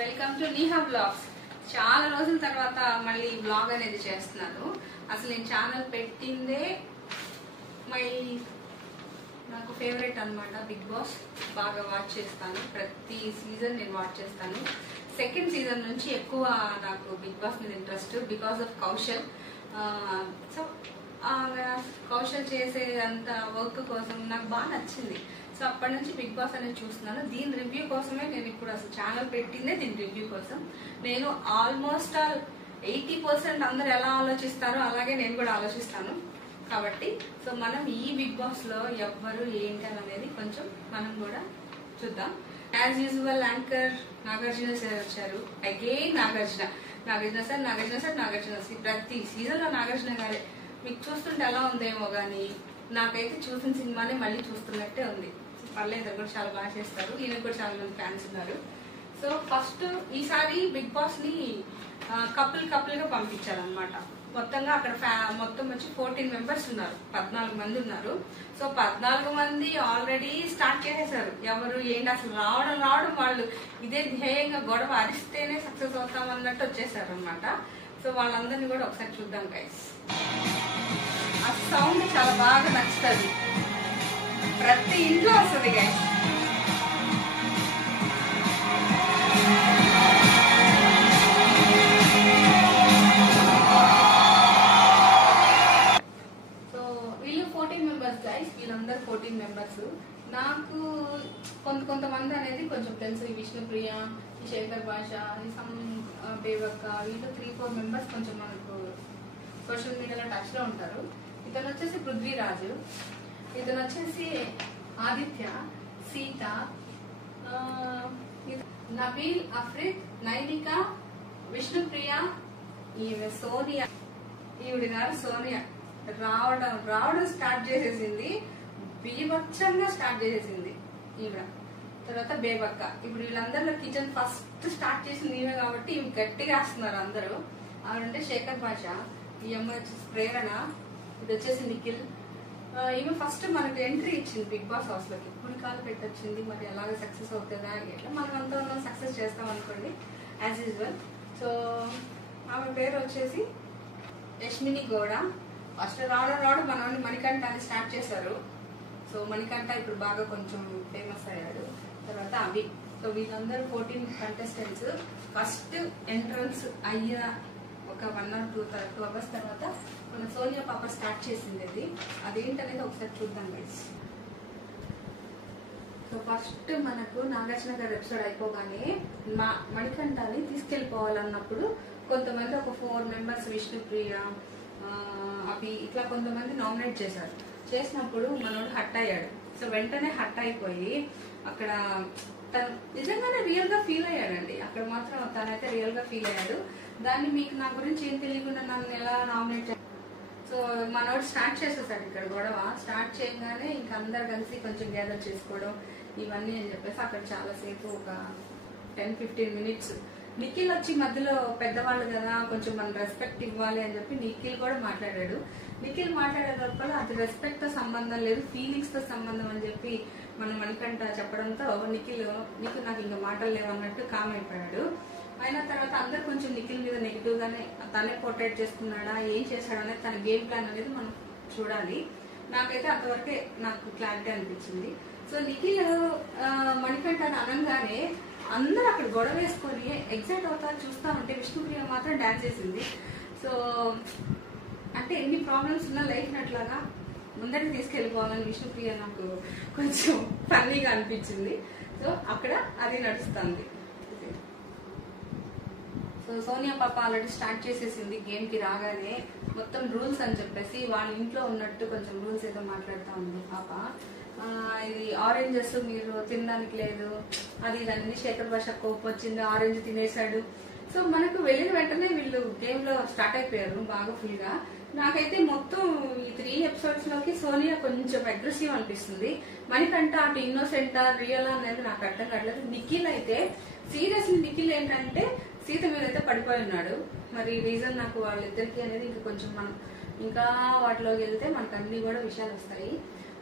Welcome to Neha blogs. చాలా రోజుల తర్వాత మళ్ళీ బ్లాగ్ అనేది చేస్తున్నాను. అసలు నేను ఛానల్ పెట్టిందే నాకు ఫేవరెట్ అన్నమాట బిగ్ బాస్. బాగా వాచ్ చేస్తాను, ప్రతి సీజన్ నేను వాచ్ చేస్తాను. సెకండ్ సీజన్ నుంచి ఎక్కువ నాకు బిగ్ బాస్ మీద interest because of Kaushal. So Kaushal చేసే అంత వర్క్ కోసం నాకు బాగా నచ్చింది. సో అప్పటి నుంచి బిగ్ బాస్ అనేది చూస్తున్నాను. దీని రివ్యూ కోసమే నేను ఇప్పుడు అసలు ఛానల్ పెట్టిందే దీని రివ్యూ కోసం. నేను ఆల్మోస్ట్ 80% అందరు ఎలా ఆలోచిస్తారో అలాగే నేను కూడా ఆలోచిస్తాను కాబట్టి సో మనం ఈ బిగ్ బాస్ లో ఎవ్వరు ఏంటి అనేది కొంచెం మనం కూడా చూద్దాం. As usual anchor Nagarjuna sir వచ్చారు. అగైన్ నాగార్జున సార్ ప్రతి సీజన్ లో నాగార్జున గారే. మీకు చూస్తుంటే ఎలా ఉందేమో గానీ నాకైతే చూసిన సినిమానే మళ్ళీ చూస్తున్నట్టే ఉంది. పర్లేదు, కూడా చాలా బాగా చేస్తారు. ఈయన కూడా చాలా మంది ఫ్యాన్స్ ఉన్నారు. సో ఫస్ట్ ఈసారి బిగ్ బాస్ ని కపుల్ గా పంపించారనమాట. మొత్తంగా అక్కడ మొత్తం వచ్చి 14 మెంబర్స్ ఉన్నారు, 14 మంది ఉన్నారు. సో 14 మంది ఆల్రెడీ స్టార్ట్ చేసేసారు. ఎవరు ఏంటి అసలు రావడం వాళ్ళు ఇదే ధ్యేయంగా గొడవ అరిస్తేనే సక్సెస్ అవుతాం అన్నట్టు వచ్చేసారు అనమాట. సో వాళ్ళందరినీ కూడా ఒకసారి చూద్దాం గైస్. ఆ సౌండ్ చాలా బాగా నచ్చుతుంది, ప్రతి ఇంట్లో వస్తుంది గైస్. సో వీళ్ళు 14 మెంబర్స్ గైస్. వీళ్ళందరూ 14 మెంబర్స్. నాకు కొంతమంది అనేది కొంచెం తెలుసు. ఈ విష్ణుప్రియ, ఈ శేఖర్ భాష, ఈ బేబక్క, వీళ్ళు 3-4 మెంబర్స్ కొంచెం మనకు సోషల్ మీడియాలో టచ్ లో ఉంటారు. ఇతను వచ్చేసి పృథ్వీరాజు, ఇతను వచ్చేసి ఆదిత్య, సీత, నబీల్, అఫ్రిద్, నైనిక, విష్ణుప్రియ, ఈమె సోనియా. ఈవిడ గారు సోనియా రావడం స్టార్ట్ చేసేసింది, బీభత్సంగా స్టార్ట్ చేసేసింది ఈవిడ. తర్వాత బేబక్క. ఇప్పుడు వీళ్ళందరిలో కిచెన్ ఫస్ట్ స్టార్ట్ చేసింది ఈమె కాబట్టి ఇవి గట్టిగా వేస్తున్నారు అందరూ. ఆవిడంటే శేఖర్ భాష, ఈ అమ్మాయి వచ్చేసి ప్రేరణ, ఇది వచ్చేసి నిఖిల్. ఈమె ఫస్ట్ మనకు ఎంట్రీ ఇచ్చింది బిగ్ బాస్ హౌస్ లోకి. పులికాలు పెట్టొచ్చింది. మరి అలాగే సక్సెస్ అవుతుందా ఎట్లా, మనం అంతా సక్సెస్ చేస్తాం అనుకోండి యాజ్ యూజువల్. సో ఆమె పేరు వచ్చేసి యష్మిని గౌడ. ఫస్ట్ రావడం మనల్ని మణికంఠ అని స్టార్ట్ చేశారు. సో మణికంఠ ఇప్పుడు బాగా కొంచెం ఫేమస్ అయ్యాడు. తర్వాత అవి. సో వీళ్ళందరూ 14 కంటెస్టెంట్స్. ఫస్ట్ ఎంట్రన్స్ అయ్యా ఒక 1 or 2 అవర్స్ తర్వాత మన సోనియా పాప స్టార్ట్ చేసింది. అదేంటనేది ఒకసారి చూద్దాం గైస్. సో ఫస్ట్ మనకు నాగార్జున గారి ఎపిసోడ్ అయిపోగానే మణికంఠని తీసుకెళ్లిపోవాలన్నప్పుడు కొంతమంది ఒక 4 మెంబర్స్ విష్ణుప్రియ, అవి ఇట్లా కొంతమంది నామినేట్ చేశారు. చేసినప్పుడు మనోడు హట్ అయ్యాడు. సో వెంటనే హట్ అయిపోయి అక్కడ తను నిజంగానే రియల్ గా ఫీల్ అయ్యాడండి. అక్కడ మాత్రం తనైతే రియల్ గా ఫీల్ అయ్యాడు. దాన్ని మీకు నా గురించి ఏం తెలియకుండా నన్ను ఎలా నామినేట్. సో మనోడు స్టార్ట్ చేసేసాడు ఇక్కడ గొడవ. స్టార్ట్ చేయగానే ఇంక అందరు కలిసి కొంచెం గ్యాదర్ చేసుకోవడం ఇవన్నీ అని చెప్పేసి అక్కడ చాలాసేపు ఒక 10-15 minutes నిఖిల్ వచ్చి మధ్యలో పెద్దవాళ్ళు కదా కొంచెం మనం రెస్పెక్ట్ ఇవ్వాలి అని చెప్పి నిఖిల్ కూడా మాట్లాడాడు. నిఖిల్ మాట్లాడే లోపల అది రెస్పెక్ట్ తో సంబంధం లేదు, ఫీలింగ్స్ తో సంబంధం అని చెప్పి మనం మణికంఠ చెప్పడంతో నిఖిల్ నాకు ఇంకా మాటలు లేవన్నట్టు కామ్ అయిపోయాడు. అయిన తర్వాత అందరు కొంచెం నిఖిల్ మీద నెగిటివ్ గానే తనే పోర్ట్రేట్ చేసుకున్నాడా, ఏం చేశాడు అనేది తన గేమ్ ప్లాన్ అనేది మనం చూడాలి. నాకైతే అంతవరకే నాకు క్లారిటీ అనిపించింది. సో నిఖిల్ మణికంఠ అనగానే అందరూ అక్కడ గొడవ వేసుకొని ఎగ్జైట్ అవుతా చూస్తా ఉంటే విష్ణుప్రియ మాత్రం డాన్స్ చేసింది. సో అంటే ఎన్ని ప్రాబ్లమ్స్ ఉన్నా లైఫ్ అట్లాగా ముందరికి తీసుకెళ్ళిపోవాలని విష్ణుప్రియ నాకు కొంచెం ఫన్నీగా అనిపించింది. సో అక్కడ అది నడుస్తుంది. సో సోనియా పాప ఆల్రెడీ స్టార్ట్ చేసేసింది. గేమ్ కి రాగానే మొత్తం రూల్స్ అని చెప్పేసి వాళ్ళ ఇంట్లో ఉన్నట్టు కొంచెం రూల్స్ ఏదో మాట్లాడుతూ ఉంది పాప. ఇది ఆరెంజెస్ మీరు తినడానికి లేదు, అది ఇదన్నీ శేఖర్ భాష కోపం వచ్చింది, ఆరెంజ్ తినేశాడు. సో మనకు వెళ్ళిన వెంటనే వీళ్ళు గేమ్ లో స్టార్ట్ అయిపోయారు బాగా ఫుల్ గా. నాకైతే మొత్తం ఈ 3 episodes లోకి సోనియా కొంచెం అగ్రెసివ్ అనిపిస్తుంది. మణికంఠ అటు ఇన్నోసెంటా రియల్ అనేది నాకు అర్థం కావట్లేదు. నిఖిల్ అయితే సీరియస్లీ నిఖిల్ ఏంటంటే సీత మీద అయితే పడిపోయి ఉన్నాడు. మరి రీజన్ నాకు వాళ్ళిద్దరికి అనేది ఇంకా కొంచెం మనం ఇంకా వాటిలోకి వెళ్తే మనకు అన్ని కూడా విషయాలు వస్తాయి.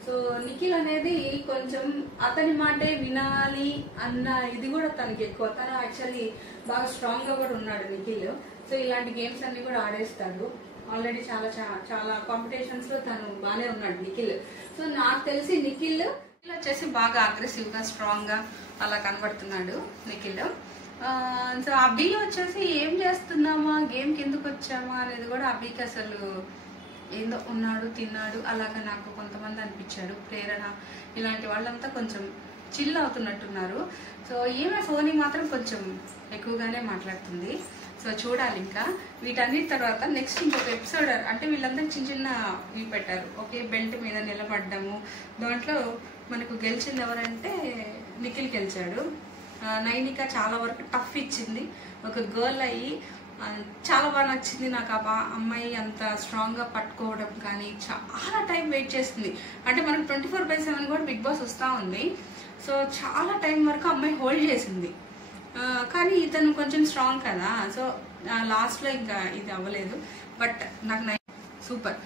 సో నిఖిల్ అనేది కొంచెం అతని మాటే వినాలి అన్న ఇది కూడా తనకి ఎక్కువ. తను యాక్చువల్లీ బాగా స్ట్రాంగ్ గా కూడా ఉన్నాడు నిఖిల్. సో ఇలాంటి గేమ్స్ అన్ని కూడా ఆడేస్తాడు. ఆల్రెడీ చాలా చాలా కాంపిటీషన్స్ లో తను బాగానే ఉన్నాడు నిఖిల్. సో నాకు తెలిసి నిఖిల్ వచ్చేసి బాగా అగ్రెసివ్ గా స్ట్రాంగ్ గా అలా కనబడుతున్నాడు నిఖిల్. సో అభి వచ్చేసి ఏం చేస్తున్నామా, గేమ్ కి ఎందుకు వచ్చామా అనేది కూడా అభికి అసలు ఏందో ఉన్నాడు, తిన్నాడు అలాగా నాకు కొంతమంది అనిపించాడు. ప్రేరణ ఇలాంటి వాళ్ళంతా కొంచెం చిల్ అవుతున్నట్టున్నారు. సో ఈమె సోనీ మాత్రం కొంచెం ఎక్కువగానే మాట్లాడుతుంది. సో చూడాలి ఇంకా వీటన్నిటి తర్వాత నెక్స్ట్ ఇంకొక ఎపిసోడ్. అంటే వీళ్ళందరూ చిన్న చిన్న ఇవి పెట్టారు. ఓకే, బెల్ట్ మీద నిలబడ్డాము. దాంట్లో మనకు గెలిచింది ఎవరంటే నిఖిల్ గెలిచాడు. నైనిక చాలా వరకు టఫ్ ఇచ్చింది. ఒక గర్ల్ అయ్యి చాలా బాగా నచ్చింది నాకు. ఆ అమ్మాయి అంత స్ట్రాంగ్ గా పట్టుకోవడం కానీ చాలా టైం వెయిట్ చేస్తుంది. అంటే మనకు 24/7 కూడా బిగ్ బాస్ వస్తూ ఉంది. సో చాలా టైం వరకు అమ్మాయి హోల్డ్ చేసింది. కానీ ఇతను కొంచెం స్ట్రాంగ్ కదా. సో లాస్ట్ లో ఇంకా ఇది అవ్వలేదు. బట్ నాకు సూపర్.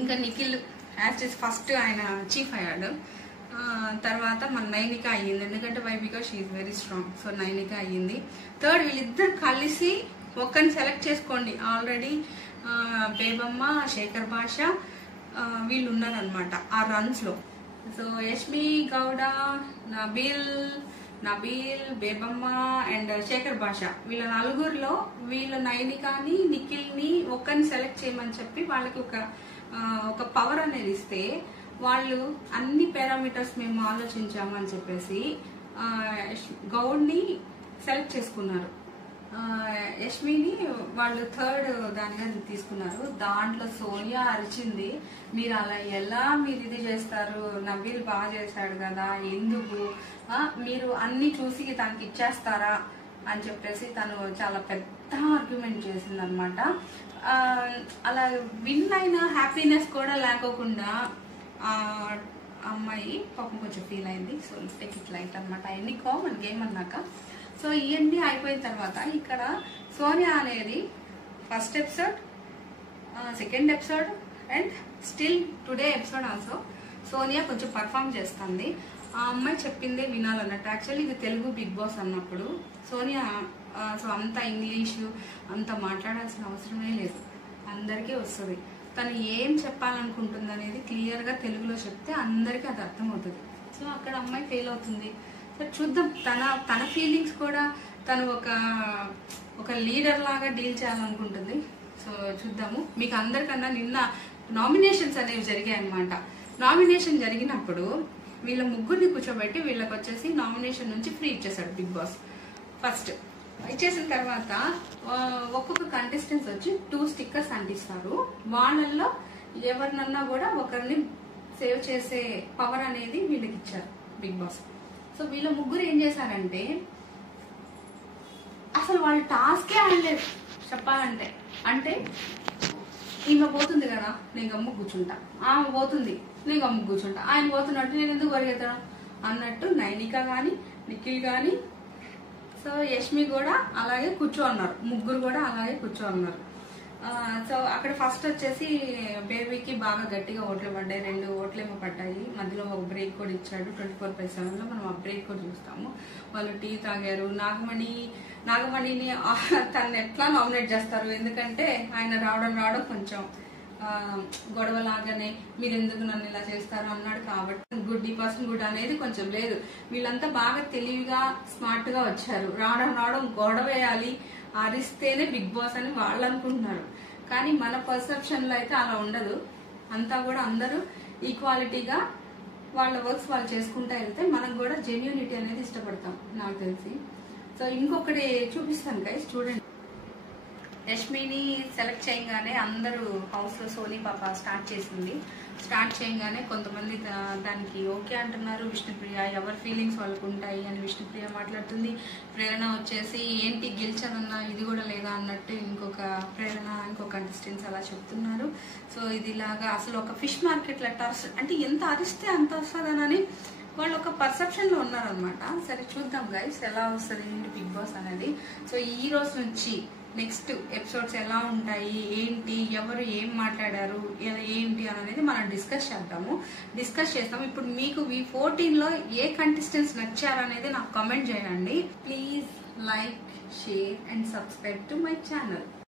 ఇంకా నిఖిల్ యాజ్ ఇస్ ఫస్ట్ ఆయన చీఫ్ అయ్యాడు. తర్వాత మన నైనిక అయ్యింది. ఎందుకంటే why because she is very strong. So Nainika అయ్యింది. థర్డ్ వీళ్ళిద్దరు కలిసి ఒక్కరిని సెలెక్ట్ చేసుకోండి. ఆల్రెడీ బేబమ్మ, శేఖర్ భాష వీళ్ళు ఉన్నారనమాట ఆ రన్స్ లో. సో యష్మి గౌడ, నబీల్, బేబమ్మ అండ్ శేఖర్ భాష వీళ్ళ నలుగురిలో వీళ్ళ నైనికాని నిఖిల్ని ఒక్కరిని సెలెక్ట్ చేయమని చెప్పి వాళ్ళకి ఒక పవర్ అనేది ఇస్తే వాళ్ళు అన్ని పారామీటర్స్ మేము ఆలోచించాము అని చెప్పేసి గౌడ్ని సెలెక్ట్ చేసుకున్నారు. యష్మిని వాళ్ళు థర్డ్ దానిగా తీసుకున్నారు. దాంట్లో సోనియా అరిచింది, మీరు అలా ఎలా మీరు ఇది చేస్తారు, నబీల్ బాగా చేశాడు కదా, ఎందుకు మీరు అన్ని చూసి తనకి ఇచ్చేస్తారా అని చెప్పేసి తను చాలా పెద్ద ఆర్గ్యుమెంట్ చేసింది అనమాట. అలా విన్ అయిన హ్యాపీనెస్ కూడా లేకోకుండా అమ్మాయి పాపం కొంచెం ఫీల్ అయింది. సో టేక్ ఇట్ లైట్ అనమాట. అవన్నీ కామన్ గేమ్ అన్నాక. సో ఇవన్నీ అయిపోయిన తర్వాత ఇక్కడ సోనియా అనేది first episode, second episode and still today episode also Sonia కొంచెం పర్ఫామ్ చేస్తుంది. ఆ అమ్మాయి చెప్పిందే వినాలన్నట్టు. యాక్చువల్లీ ఇది తెలుగు బిగ్ బాస్ అన్నప్పుడు సోనియా సో అంత ఇంగ్లీషు అంత మాట్లాడాల్సిన అవసరమే లేదు, అందరికీ వస్తుంది. తను ఏం చెప్పాలనుకుంటుంది అనేది క్లియర్గా తెలుగులో చెప్తే అందరికీ అది అర్థమవుతుంది. సో అక్కడ అమ్మాయి ఫెయిల్ అవుతుంది. సో చూద్దాం, తన ఫీలింగ్స్ కూడా తను ఒక లీడర్ లాగా డీల్ చేయాలనుకుంటుంది. సో చూద్దాము. మీకు అందరికన్నా నిన్న నామినేషన్స్ అనేవి జరిగాయి అనమాట. నామినేషన్ జరిగినప్పుడు వీళ్ళ ముగ్గురిని కూర్చోబెట్టి వీళ్ళకి వచ్చేసి నామినేషన్ నుంచి ఫ్రీ ఇచ్చేసాడు బిగ్ బాస్. ఫస్ట్ ఇచ్చేసిన తర్వాత ఒక్కొక్క కంటెస్టెంట్స్ వచ్చి 2 స్టిక్కర్స్ అంటిస్తారు. వాళ్ళల్లో ఎవరినన్నా కూడా ఒకరిని సేవ్ చేసే పవర్ అనేది వీళ్ళకి ఇచ్చారు బిగ్ బాస్. సో వీళ్ళ ముగ్గురు ఏం చేశారంటే అసలు వాళ్ళు టాస్కే ఆడలేదు చెప్పాలంటే. అంటే ఈమె పోతుంది కదా, నేను గమ్ము కూర్చుంటా, ఆమె పోతుంది, నేను గమ్ము కూర్చుంటా, ఆయన పోతున్నట్టు నేను ఎందుకు పరిగెత్తడం అన్నట్టు నైనిక కానీ నిఖిల్ కానీ సో యష్మి కూడా అలాగే కూర్చోన్నారు. ముగ్గురు కూడా అలాగే కూర్చోన్నారు. సో అక్కడ ఫస్ట్ వచ్చేసి బేబీకి బాగా గట్టిగా ఓట్లు పడ్డాయి. 2 ఓట్లేమో పడ్డాయి. మధ్యలో ఒక బ్రేక్ కూడా ఇచ్చాడు. 24/7 మనం ఆ బ్రేక్ కూడా చూస్తాము. వాళ్ళు టీ తాగారు. నాగమణిని తను ఎట్లా నామినేట్ చేస్తారు, ఎందుకంటే ఆయన రావడం కొంచెం గొడవలాగానే మీరు ఎందుకు నన్ను ఇలా చేస్తారు అన్నాడు. కాబట్టి గుడ్, ఈ పర్సన్ గుడ్ అనేది కొంచెం లేదు. వీళ్ళంతా బాగా తెలివిగా స్మార్ట్ గా వచ్చారు. రావడం గొడవ వేయాలి, అరిస్తేనే బిగ్ బాస్ అని వాళ్ళు అనుకుంటున్నారు. కానీ మన పర్సెప్షన్ లో అయితే అలా ఉండదు. అంతా కూడా అందరూ ఈక్వాలిటీగా వాళ్ళ వర్క్స్ వాళ్ళు చేసుకుంటా వెళ్తే మనకు కూడా జెన్యూనిటీ అనేది ఇష్టపడతాం నాకు తెలిసి. సో ఇంకొకటి చూపిస్తాను గైస్, చూడండి. యష్మిని సెలెక్ట్ చేయగానే అందరూ హౌస్ లో సోనీ పాప స్టార్ట్ చేయగానే కొంతమంది దానికి ఓకే అంటున్నారు. విష్ణుప్రియ ఎవరి ఫీలింగ్స్ వాళ్ళకు ఉంటాయి అని విష్ణుప్రియ మాట్లాడుతుంది. ప్రేరణ వచ్చేసి ఏంటి గెలిచానన్నా ఇది కూడా లేదా అన్నట్టు ఇంకో కంటెస్టెంట్స్ అలా చెప్తున్నారు. సో ఇది ఇలాగా అసలు ఒక ఫిష్ మార్కెట్ లెటర్స్ అంటే ఎంత అరిస్తే అంత వస్తుందనని వాళ్ళు ఒక పర్సెప్షన్ లో ఉన్నారనమాట. సరే చూద్దాం గైస్ ఎలా వస్తుంది బిగ్ బాస్ అనేది. సో ఈ రోజు నుంచి నెక్స్ట్ ఎపిసోడ్స్ ఎలా ఉంటాయి, ఏంటి, ఎవరు ఏం మాట్లాడారు, ఏంటి అనేది మనం డిస్కస్ చేస్తాము. ఇప్పుడు మీకు V14 లో ఏ కంటెస్టెంట్స్ నచ్చారనేది నాకు కామెంట్ చేయండి. Please like, share and subscribe to my channel.